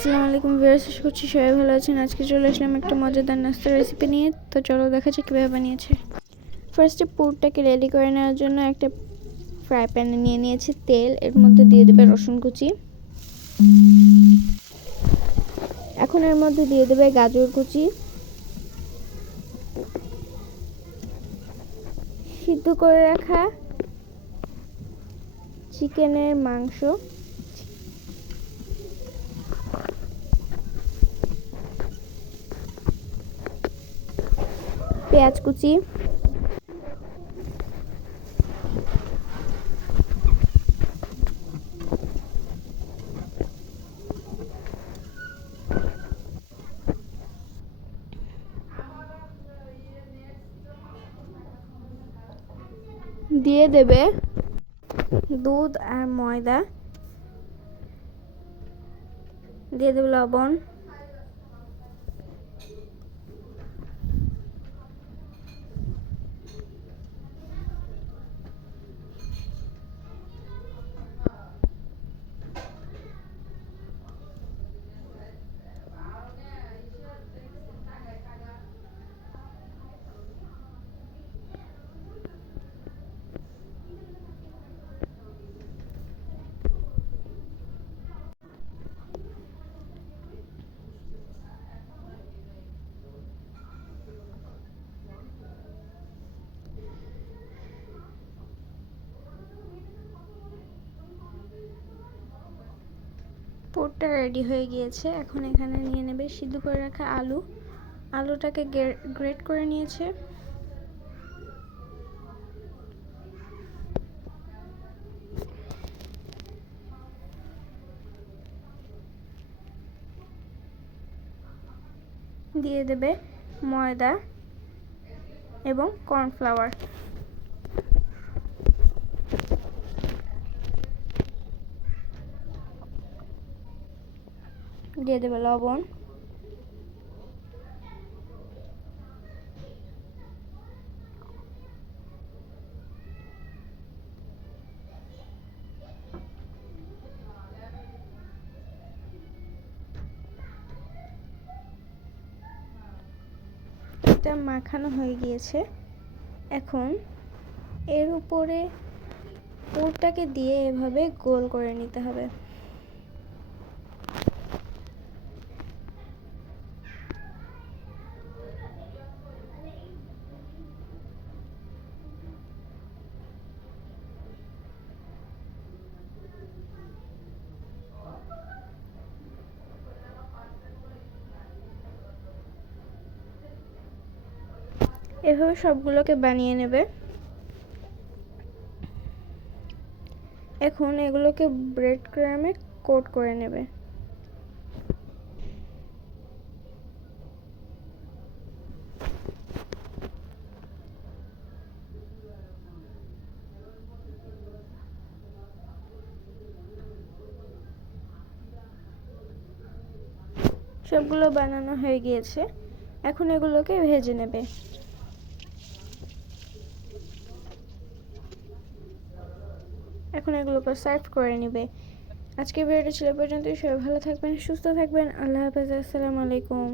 আসসালামু আলাইকুম ভিউয়ার্স, আশা করছি সবাই ভালো আছেন। আজকে চলে আসলাম একটা মজাদার নাস্তার রেসিপি নিয়ে। তো চলো দেখা যাক কীভাবে বানিয়েছে। ফার্স্টে পুরটাকে রেডি করে নেওয়ার জন্য একটা ফ্রাই প্যানে নিয়ে নিয়েছি তেল। এর মধ্যে দিয়ে দেবে রসুন কুচি। এখন এর মধ্যে দিয়ে দেবে গাজর কুচি, সিদ্ধ করে রাখা চিকেনের মাংস, পেঁয়াজ কুচি, দিয়ে দেবে দুধ আর ময়দা, দিয়ে দেবে লবণ, পুরটা রেডি হয়ে গিয়েছে। এখন এখানে নিয়ে নেবে সিদ্ধ করে রাখা আলুটাকে গ্রেট করে নিয়েছে। দিয়ে দেবে ময়দা এবং কর্নফ্লাওয়ার, দিয়ে দেবে লবণ, এটা মাখানো হয়ে গিয়েছে। এখন এর উপরে পুরটাকে দিয়ে এভাবে গোল করে নিতে হবে। এভাবে সবগুলোকে বানিয়ে নেবে। এখন এগুলোকে ব্রেড ক্রামে কোট করে নেবে। সবগুলো বানানো হয়ে গিয়েছে। এখন এগুলোকে ভেজে নেবে। এখন এগুলোকে সার্ভ করে নেবে। আজকের ভিডিওটি ছিল পর্যন্তই। সবাই ভালো থাকবেন, সুস্থ থাকবেন। আল্লাহ হাফেজ। আসসালামু আলাইকুম।